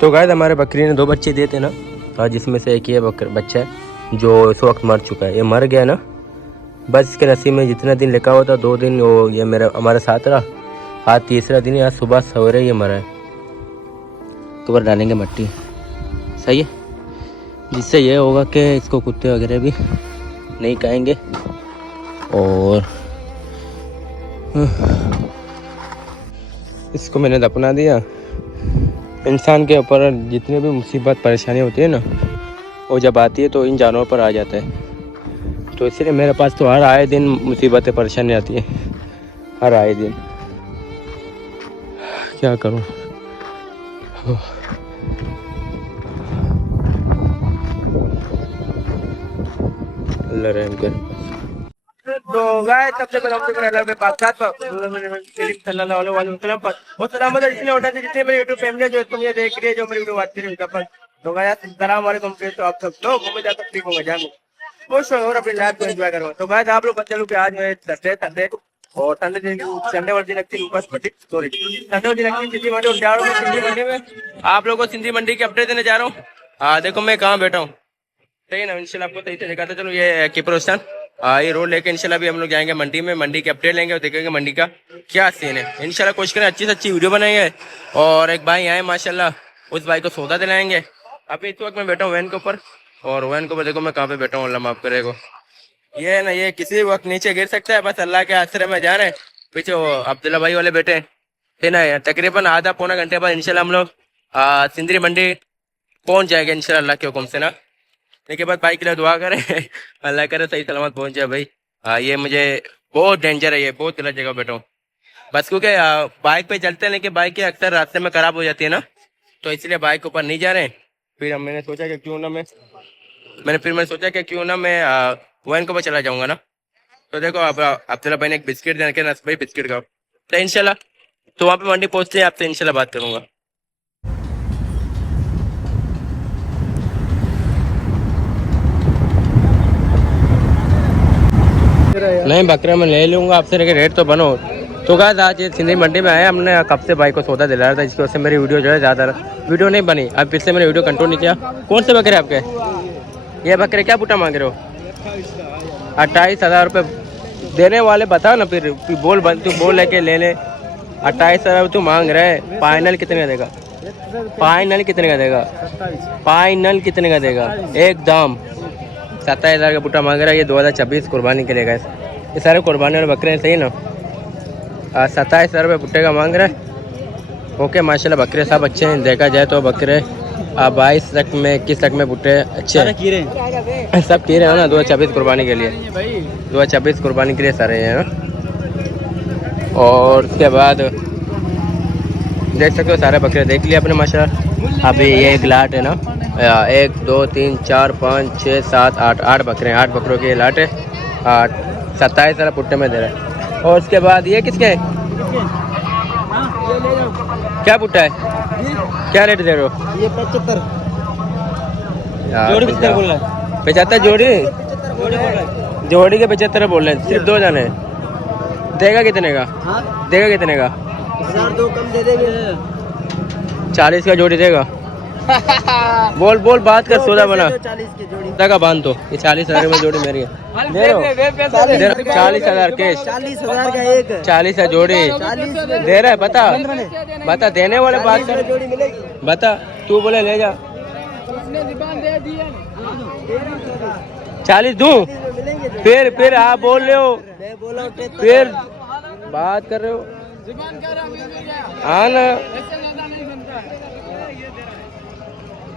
तो गाइस हमारे बकरी ने 2 बच्चे दिए थे ना, जिसमें से एक ये बच्चा है जो इस वक्त मर चुका है। ये मर गया ना, बस इसके नसीब में जितना दिन लिखा हुआ था 2 दिन वो ये मेरा हमारे साथ रहा। आज तीसरा दिन है, आज सुबह सवेरे ये मरा है। तो ऊपर डालेंगे मट्टी, सही है, जिससे ये होगा कि इसको कुत्ते वगैरह भी नहीं खाएंगे। और इसको मैंने दफना दिया। इंसान के ऊपर जितनी भी मुसीबत परेशानी होती है ना, वो जब आती है तो इन जानवरों पर आ जाता है। तो इसलिए मेरे पास तो हर आए दिन मुसीबतें परेशानी आती है, हर आए दिन। क्या करूं? अल्लाह रहम कर। तो गाय तब से हम के बादशाह पर सल्लल्लाहु अलैहि वसल्लम पर वो सलाम इसलिए होता है जितने मेरे यूट्यूब फैमिली जो तुम ये देख रही है, जो मेरी वीडियो वाच रही है, तो गाय सलाम वालेकुम तो आप सब लोग घूमे जा सकते हो, जानो खुश हो और अपनी लाइफ को एंजॉय करो। तो गाय आप लोग बच्चे लोग आज में संडे और संडे वाले दिन लगती है सॉरी संडे वाली लगती है सिंधी मंडी, और जा रहा हूँ सिंधी मंडी में आप लोगों को सिंधी मंडी के अपडेट देने जा रहा हूँ। देखो मैं कहाँ बैठा हूँ, सही है ना, इंशाल्लाह आपको सही से दिखाता चलो। ये किप्रोस्तान ये रोड लेके इंशाल्लाह भी हम लोग जाएंगे मंडी में, मंडी के अपडेट लेंगे और देखेंगे मंडी का क्या सीन है। इंशाल्लाह कोशिश करें अच्छी से अच्छी वीडियो बनाएंगे। और एक भाई आए माशाल्लाह, उस भाई को सौदा दिलाएंगे। अभी इस वक्त मैं बैठा हूँ वैन के ऊपर, और वैन के ऊपर देखो मैं कहाँ पे बैठा हूँ, अल्लाह माफ करेगा। ये है ना, ये किसी वक्त नीचे गिर सकता है, बस अल्लाह के आश्रय में जा रहे हैं। पीछे वो अब्दुल्ला भाई वाले बैठे थे ना, तकरीबन आधा पौना घंटे बाद इंशाल्लाह हम लोग सिंदरी मंडी पहुंच जाएंगे इंशाल्लाह अल्लाह के हुक्म से ना। इसके बाद भाई के लिए दुआ करें अल्लाह करे सही सलामत पहुंच जाए भाई। ये मुझे बहुत डेंजर है, ये बहुत गलत जगह बैठा हूँ बस, क्योंकि बाइक पे चलते हैं लेकिन बाइक की अक्सर रास्ते में खराब हो जाती है ना, तो इसलिए बाइक के ऊपर नहीं जा रहे हैं। फिर मैंने सोचा कि क्यों ना मैं वैन के ऊपर चला जाऊंगा ना। तो देखो अब अब्दुल्ला भाई ने एक बिस्किट दे के ना, भाई बिस्किट खाओ। तो इंशाल्लाह तो वहाँ पे मंडी पहुँचते हैं, आपसे इंशाल्लाह बात करूंगा। नहीं बकरा मैं ले लूँगा आपसे, लेकिन रेट तो बनो। तो गाइस आज ये सिंधी मंडी में आए, हमने कब से भाई को सौदा दिलाया था, जिसकी वजह से मेरी वीडियो जो है ज़्यादा वीडियो नहीं बनी। अब पिछले मैंने वीडियो कंट्रोल नहीं किया। कौन से बकरे आपके? ये बकरे क्या बूटा मांग रहे हो? 28,000 रुपये देने वाले बता ना, फिर बोल तू बोल लेके ले ले। 28,000 तू मांग रहे, फाइनल कितने का देगा? फाइनल कितने का देगा? फाइनल कितने का देगा? एकदम 27,000 का बूटा मांग रहा है। ये 2026 कुर्बानी के लिए गए, ये सारे कुर्बानी वाले बकरे हैं, सही ना। 27,000 रुपये बूटे का मांग रहा है। ओके माशाल्लाह बकरे सब अच्छे हैं, देखा जाए तो बकरे 22 तक में 21 तक में बूटे अच्छे हैं, सब कीरे हैं ना 2026 कुर्बानी के लिए, 2026 कुर्बानी के लिए सारे हैं ना। और उसके बाद देख सकते हो सारे बकरे देख लिए अपने माशाल्लाह। अभी ये एक लाट है ना, 1 2 3 4 5 6 7 8 बकरे हैं, 8 बकरों की लाट है। 27,000 पुट्टे में दे रहा है। और उसके बाद ये किसके है? क्या पुट्टा है? क्या रेट दे रहे हो? ये 75 जोड़ी 75 बोल रहा है। 75 जोड़ी के 75 बोल रहे हैं, सिर्फ 2 जाने। देगा कितने का? देगा कितने का? 1,002 कम दे देंगे। 40 का जोड़ी देगा? बोल बात कर, सौदा बना। 40 की जोड़ी का बांध दो, ये 40,000 में जोड़ी मेरी है। दे रहा हूँ 40,000 कैश, 40,000 का एक, 40,000 जोड़ी दे रहा है। बता देने वाले बात कर, जोड़ी मिलेगी। बता तू बोले ले जा। 40 दूं? फिर आप बोल रहे हो, फिर बात कर रहे हो। हाँ ना,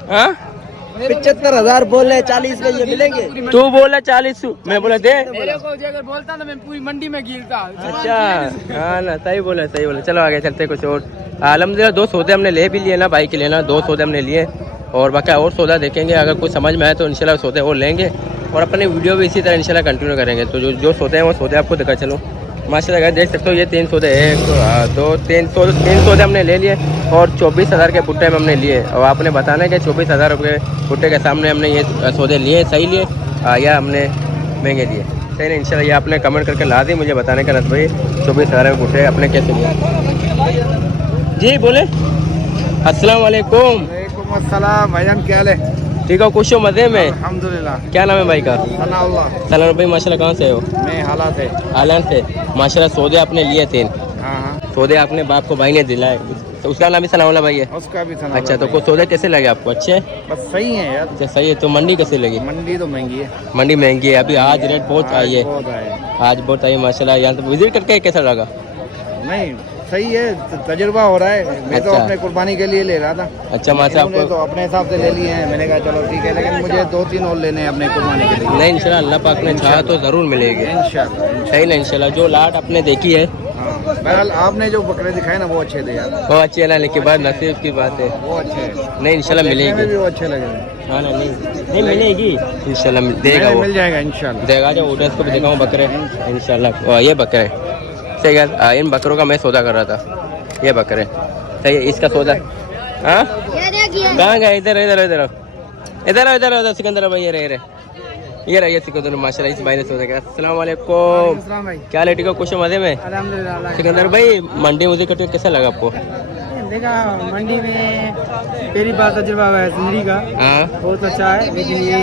हाँ 75,000 बोल रहे, 40 में ये मिलेंगे। तू बोला 40, मैं बोला दे। अगर बोलता ना मैं पूरी मंडी में गिरता। अच्छा हाँ ना, सही बोला। चलो आगे चलते कुछ और। अल्हम्दुलिल्लाह 2 सौदे हमने ले भी लिए ना, भाई के लेना 2 सौदे हमने लिए, और बाकी और सौदा देखेंगे, अगर कुछ समझ में आए तो इंशाल्लाह सौदे और लेंगे, और अपनी वीडियो भी इसी तरह इंशाल्लाह कंटिन्यू करेंगे। तो जो सौदे हैं वो सौदे आपको दिखा चलो माशाल्लाह। देख सकते हो ये 3 सौदे, 1 2 3 सौदे हमने ले लिए, और 24,000 के पुट्टे में हमने लिए। और आपने बताना है कि 24,000 रुपये पुट्टे के सामने हमने ये सौदे लिए, सही लिए या हमने महंगे लिए, सही नहीं। इंशाल्लाह ये आपने कमेंट करके ला दी, मुझे बताने का नस भाई 24,000 के पुट्टे अपने कैसे लिए। जी बोले अस्सलाम वालेकुम। वालेकुम अस्सलाम भाईजान, क्या हाल है? ठीक हो, खुश हो, मजे में? अल्हम्दुलिल्लाह। क्या नाम है भाई का? सनाउल्लाह। सलाम भाई, माशाल्लाह कहाँ से हो? मैं हालात है। आलन से। माशाल्लाह सौदे आपने लिए थे, हाँ, सौदे आपने बाप को भाई ने दिलाए, तो उसका नाम भी सनाउल्लाह भाई है? उसका भी सनाउल्लाह। अच्छा, तो कुछ सौदे कैसे लगे आपको? अच्छे? बस सही है यार। अच्छा सही है। तो मंडी कैसे लगी? मंडी तो महंगी है। मंडी महंगी है अभी, आज रेट बहुत आई है, बहुत है। आज बहुत आई है माशाल्लाह। यहाँ तो विजिट करके कैसा लगा? नहीं सही है, तजुर्बा हो रहा है। मैं तो अच्छा। अपने कुर्बानी के लिए ले रहा था। अच्छा माशा इन्होंने आपको तो अपने हिसाब से ले लिए हैं, मैंने कहा चलो ठीक है, लेकिन मुझे 2-3 और लेने हैं अपने कुर्बानी के लिए। नहीं, इंशाल्लाह अल्लाह पाक ने चाहा तो ज़रूर मिलेगी इंशाल्लाह। सही ना, इंशाल्लाह। जो लाट आपने देखी है हाँ, बहरहाल आपने जो बकरे दिखाए ना वो अच्छे थे यार, वो अच्छी है ना, लेकिन बाद नसीब की बात है। वो अच्छे हैं। नहीं इंशाल्लाह देखने में मिलेगी। भी वो अच्छे लग रहे हैं। हाँ ना, नहीं मिलेगी इंशाल्लाह, देगा नहीं, वो, मिल जाएगा इंशाल्लाह। देगा। जो उधर को भी दिखाऊँ बकरे इंशाल्लाह। ये बकरे सही है, इन बकरों का मैं सौदा कर रहा था, ये बकरे सही है, इसका सौदा। हाँ कहाँ गए? इधर इधर इधर इधर इधर इधर सिकंदर भाई, ये रहे ये सिकंदर माशाल्लाह, इस भाई ने सौदा किया। अस्सलाम वालेकुम, क्या लेटी को, खुश हो, मजे में? अल्हम्दुलिल्लाह। सिकंदर भाई मंडी मुझे कटे कैसा लगा आपको? देखा मंडी में पहली बार तजुर्बा हुआ है जिंदगी का, हाँ बहुत अच्छा है। लेकिन ये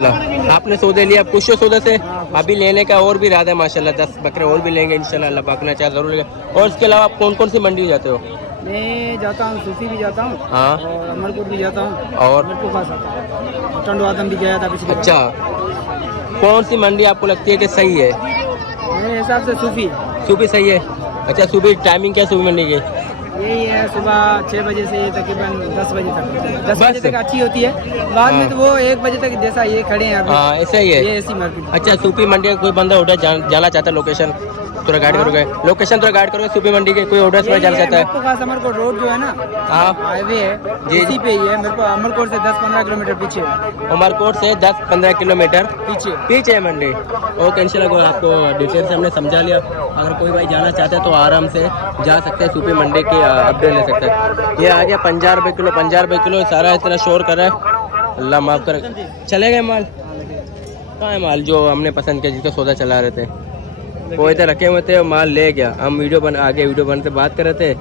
आपने सौदे लिया, आप खुश हो सौदे से? अभी लेने का और भी इरादा है माशाल्लाह, 10 बकरे और भी लेंगे इंशाल्लाह, अल्लाह पाक ने चाहे जरूर लेंगे। और इसके अलावा आप कौन कौन सी मंडी जाते हो? मैं जाता हूँ, सूफी भी जाता हूँ हाँ, और अमरपुर भी जाता हूँ, और अमरपुर खास आता हूँ, टंडो आदम भी गया था पिछले बार। अच्छा, कौन सी मंडी आपको लगती है कि सही है? मेरे हिसाब से सूफी सूबी सही है। अच्छा, सूबी टाइमिंग क्या है सूबी मंडी की? यही है, सुबह 6 बजे से तकरीबन 10 बजे तक। 10 बजे बस? तक अच्छी होती है, बाद में तो वो 1 बजे तक, जैसा ये खड़े हैं अभी, हाँ ऐसा ही है। ये ऐसी मार्केट। अच्छा, सूपी मंडी का कोई बंदा उधर जाना चाहता है, लोकेशन थोड़ा गाइड करोगे? लोकेशन थोड़ा गाइड करोगे सूपी मंडी के? कोई ऑर्डर से जाना चाहता है? मेरे को खास अमरकोट रोड जो है ना, हाँ हाईवे है, जी। इसी पे ही है। मेरे को अमरकोट से 10-15 किलोमीटर पीछे है। उमरकोट से 10-15 किलोमीटर पीछे पीछे है मंडी। ओके इंशाल्लाह, आपको डिटेल से हमने समझा लिया। अगर कोई भाई जाना चाहता है तो आराम से जा सकते हैं, सूपी मंडी के अपडेट ले सकते हैं। ये आ गया 50 रुपये किलो, 50 रुपये किलो, सारा इतना शोर कर रहा है, अल्लाह माफ़ करे। चले गए माल? कहाँ है माल जो हमने पसंद किया, जिसका सौदा चला रहे थे? वो इधर रखे हुए थे और माल ले गया। हम आगे वीडियो बनाते बात कर रहे थे,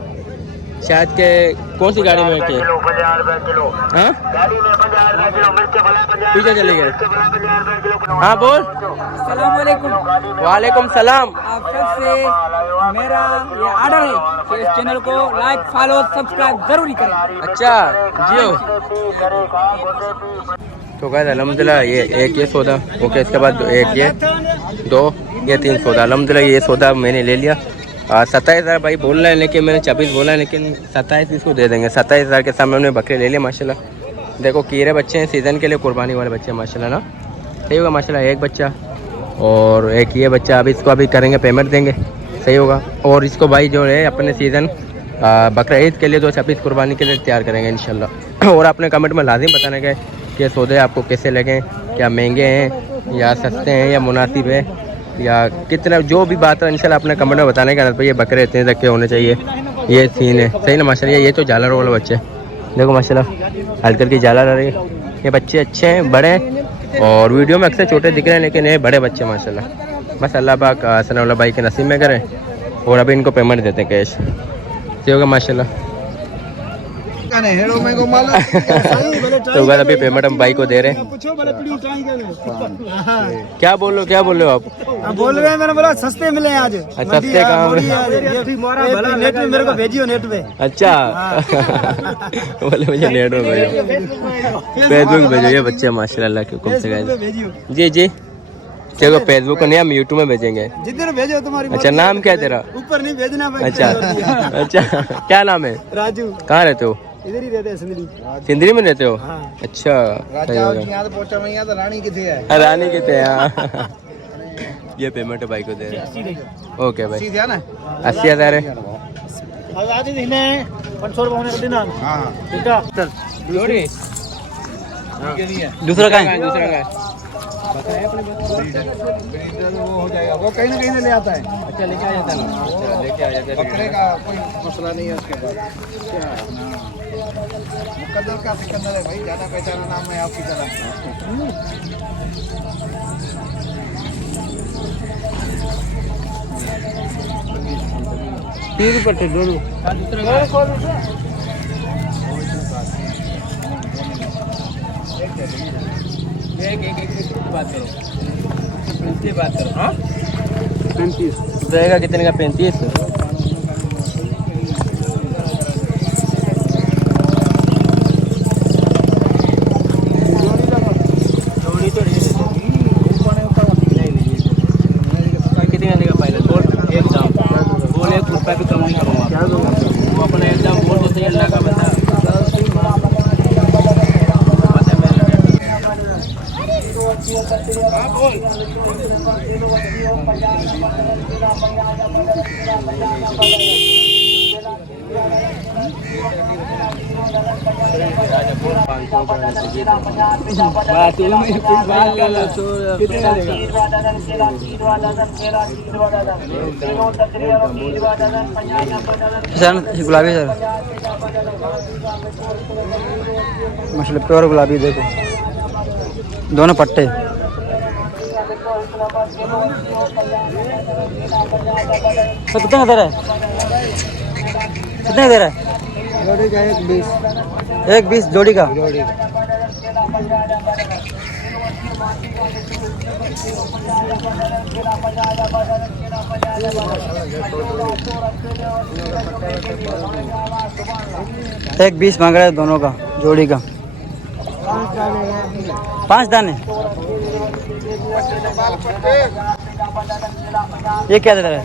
शायद के कौन सी गाड़ी में रखे? हाँ पीछे चले गए। हाँ बोल। अस्सलाम वालेकुम। वालेकुम सलाम। आप सबसे मेरा ये ऑर्डर है कि इस चैनल को लाइक, फॉलो, सब्सक्राइब जरूरी करें। अच्छा जियो। तो गाइस अल्हम्दुलिल्लाह ये एक ये सौदा, ओके, इसके बाद एक ये 2 ये 3 सौदा, अल्हम्दुलिल्लाह ये सौदा मैंने ले लिया। 27,000 भाई बोल रहे हैं, लेकिन मैंने 26 बोला है, लेकिन 27 इसको दे देंगे। 27,000 के सामने हमने बकरे ले लिए माशाल्लाह। देखो कीड़े बच्चे हैं, सीज़न के लिए कुर्बानी वाले बच्चे हैं माशाल्लाह ना, सही होगा माशाल्लाह। एक बच्चा और एक ये बच्चा, अभी इसको अभी करेंगे, पेमेंट देंगे, सही होगा। और इसको भाई जो है अपने सीज़न बकरा ईद के लिए 226 कुर्बानी के लिए तैयार करेंगे इंशाल्लाह। और आपने कमेंट में लाजिम बताने के कि सौदे आपको कैसे लगे, क्या महंगे हैं या सस्ते हैं या मुनासिब है या कितना, जो भी बात है इंशाल्लाह अपने कमेंट में बताने का। ये बकरे इतने तक के होने चाहिए, ये सीन है, सही ना माशाल्लाह। ये तो झालर वाले बच्चे देखो माशाल्लाह, हल्कर की झालर आ रही है। ये बच्चे अच्छे हैं, बड़े हैं, और वीडियो में अक्सर छोटे दिख रहे हैं, लेकिन ये बड़े बच्चे माशाल्लाह। बस अल्लाह पाक सनाउल्लाह भाई के नसीब में करें, और अभी इनको पेमेंट देते हैं कैश, सही होगा माशाल्लाह। तो बस अभी पेमेंट हम भाई को दे रहे हैं। क्या बोल रहे हो आप? बोल रहे हैं, मैंने बोला सस्ते मिले आज। सस्ते कहाँ नेट में मेरे को भेजियो, नेट पे। अच्छा बोले मुझे नेट में भेजो, फेसबुक भेजो। ये बच्चे माशाल्लाह के हुक्म से गए। जी जी चलो, फेसबुक को नहीं, हम यूट्यूब में भेजेंगे। जिधर भेजो तुम्हारी। अच्छा नाम क्या है तेरा? ऊपर नहीं भेजना भाई। अच्छा अच्छा, क्या नाम है? राजू। कहाँ रहते हो? इधर ही रहते हैं, सिंदरी। सिंदरी में रहते हो? हाँ। अच्छा रानी कितने है? रानी कितने हैं? ये पेमेंट भाई को दे रहे हैं। ओके भाई, 80,000 है। दूसरा कहाँ है? दूसरा कहाँ है? हो जाएगा, वो कहीं ना कहीं से ले आता है। अच्छा लेके आ जाता है ना? अच्छा लेके आ जाता है। बकरे का कोई मसला नहीं है उसके पास। मुकद्दर का सिकंदर है भाई, जाना पहचाना नाम है आपकी तरह। एक बात करो, 35 बात करो। हाँ 35 रहेगा कितने का? 35। जोड़ी तो नहीं कितने का देगा पहले? बोल एकदम बोल, 1 रुपया भी कम नहीं करूँगा। क्या दूंगा? वो अपने एकदम बोल तो सही, अल्लाह का बंदा। हाँ बोल। गुलाबी सर, मछली प्योर गुलाबी देखो, दोनों पट्टे। तो कितने का दे रहा है? कितने का दे रहा है? जोड़ी का 120। 120 जोड़ी का। जोड़ी का एक 20 मांग रहा है दोनों का, जोड़ी का। 5 दाने। ये क्या दे रहा है?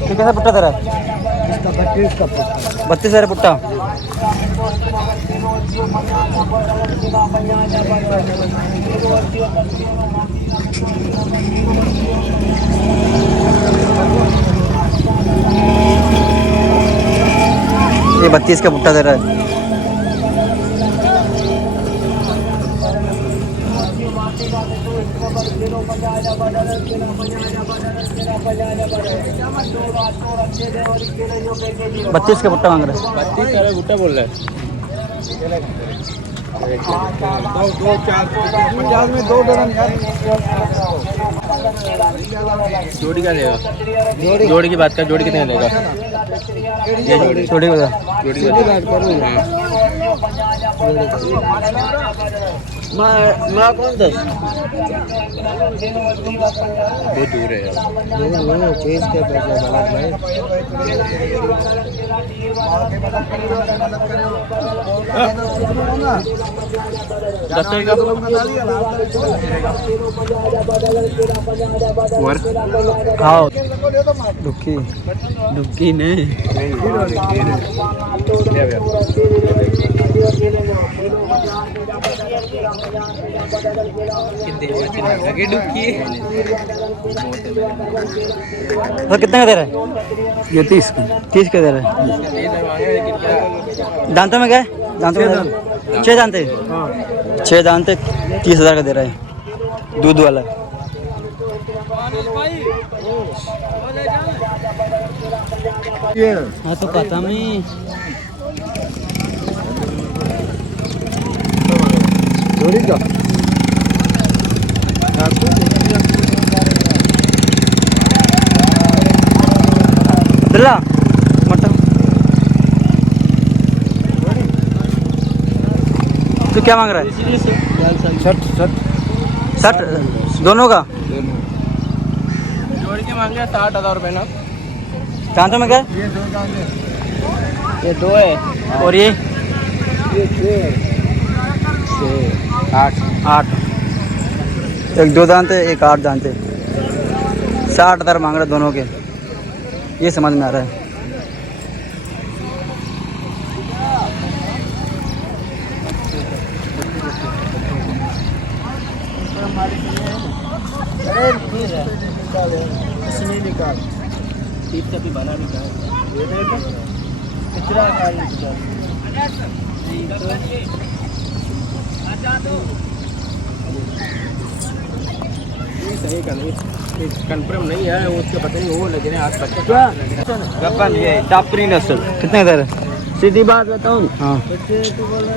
ये कैसा पुट्टा दे रहा है? इसका 32 का पुट्टा। 32,000 पुट्टा। ये 32 का पुट्टा दे रहा है। बत्तीस का पुट्टा मांग रहा है। 32 का गुट्टा बोल रहा है। 2 4 50 में 2 डजन यार। जोड़ी का लेगा? जोड़ी की बात कर, जोड़ी कितने देगा? ये जोड़ी, छोटी बता। जोड़ी सीधी बात करो। माँ कौन 10? बहुत दूर है यार। वो चीज के पैसे गलत भाई। हाँ दुखी दुखी नहीं। तो कितने का दे रहा है? ये 30 का। 30 का दे रहा है। दांतों में क्या है? दांतों में 6 दांते। 6 दांते 30,000 का दे रहा है, दूध वाला। हाँ तो पता नहीं। जोड़ी का अब्दुल्ला मटन तो क्या मांग रहा है? 60 दोनों का। जोड़ी के मांगे 60,000 रुपये ना। दांतों में क्या है? ये 2 है और ये 8। 8। एक 2 दांत है, एक 8 दांत है। 60,000 मांग रहा है दोनों के, ये समझ में आ रहा है। तीस का भी बना नहीं था। सही का नहीं, कंफर्म नहीं है उसके पता नहीं, वो लग रहे हाथ पक्के। गब्बन ये टापरी नस्ल। कितने दे रहे? सीधी बात बताऊं, हाँ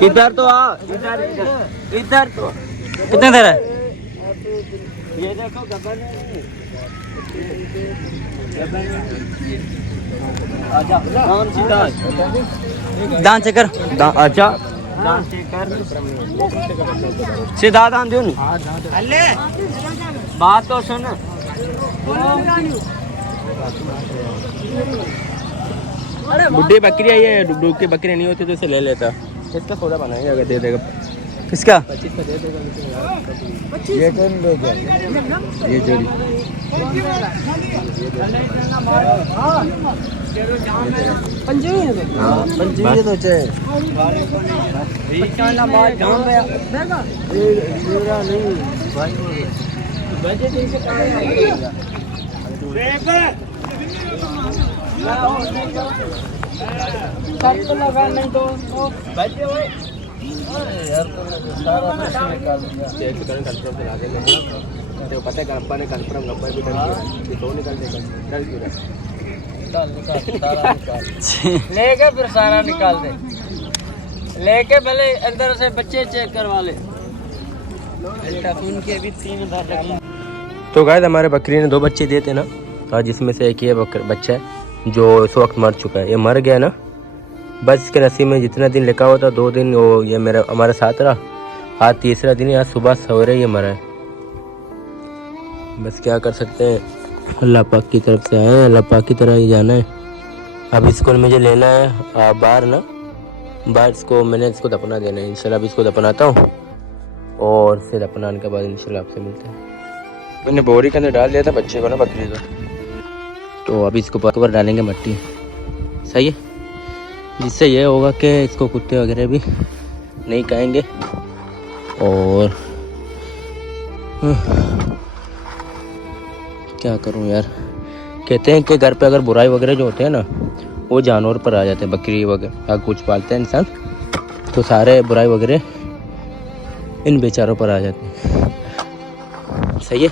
इधर तो आ, इधर तो कितने दे रहे? ये देखो गब्बन है। दान चेक कर अच्छा सीधा दान दो नी बात तो सुन बुढ़ी बकरी आई है, डूब की बकरी नहीं होती तो इसे ले लेता। इसका सौदा बनाएंगे अगर दे देगा। किसका 25 का दे देगा। ये कौन लोग है? ये जोड़ी पंजी तो चाहिए पता है गप्पा ने कन्फर्म गप्पा भी डर गया तो निकल देगा। डर क्यों लेके फिर सारा निकाल दे लेके पहले अंदर से बच्चे चेक करवा ले उनके भी 3000 लगी। तो गाइस हमारे बकरी ने 2 बच्चे दिए थे ना, और जिसमें से एक ये बच्चा है जो इस वक्त मर चुका है। ये मर गया ना, बस इसके नसीब में जितना दिन लिखा हुआ था 2 दिन वो ये मेरा हमारे साथ रहा। आज तीसरा दिन, आज सुबह सवेरे ये मरा है। बस क्या कर सकते हैं, अल्लाह पाक की तरफ से आए हैं, अल्लाह पाक की तरह ही जाना है। अब इसको मुझे लेना है बाहर ना, बाहर इसको मैंने इसको दफना देना है इंशाल्लाह। अब इसको दफनाता हूँ और फिर दफनाने के बाद इंशाल्लाह आपसे मिलते हैं। मैंने बोरी के अंदर डाल दिया था बच्चे को ना, बकरी को, तो अभी इसको ऊपर डालेंगे मट्टी, सही है, जिससे ये होगा कि इसको कुत्ते वगैरह भी नहीं खाएंगे। और क्या करूं यार, कहते हैं कि घर पे अगर बुराई वगैरह जो होते हैं ना वो जानवर पर आ जाते हैं। बकरी वगैरह कुछ पालते हैं इंसान तो सारे बुराई वगैरह इन बेचारों पर आ जाते हैं, सही है।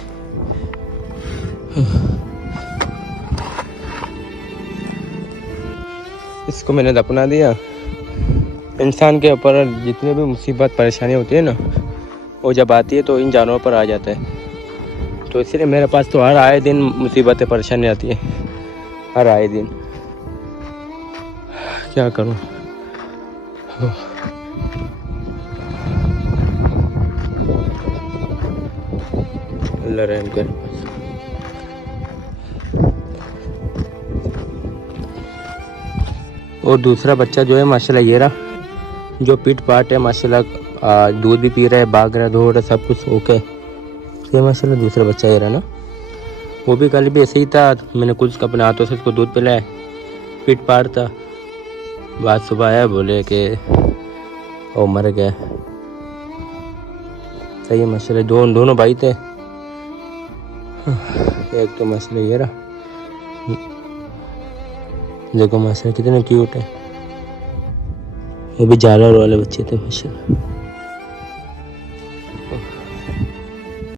इसको मैंने दफना दिया। इंसान के ऊपर जितने भी मुसीबत परेशानी होती है ना वो जब आती है तो इन जानवरों पर आ जाता है। तो इसलिए मेरे पास तो हर आए दिन मुसीबतें परेशानी आती है, हर आए दिन। क्या करूं, अल्लाह रहम करे। और दूसरा बच्चा जो है माशाल्लाह ये रहा, जो पीठ पाट है माशाल्लाह, दूध भी पी रहा है, भाग रहा है, दौड़ रहा है, सब कुछ ओके। ये माशाल्लाह दूसरा बच्चा ये रहा ना, वो भी कल भी ऐसे ही था। मैंने कुछ अपने हाथों से उसको दूध पिलाया, पीठ पाट था। बाद सुबह आया बोले कि वो मर गया। सही है माशाल्लाह, दोनों भाई थे। एक तो माशाल्लाह ये रहा, देखो माशाल्लाह कितने क्यूट है। ये भी जालर वाले बच्चे थे माशाल्लाह।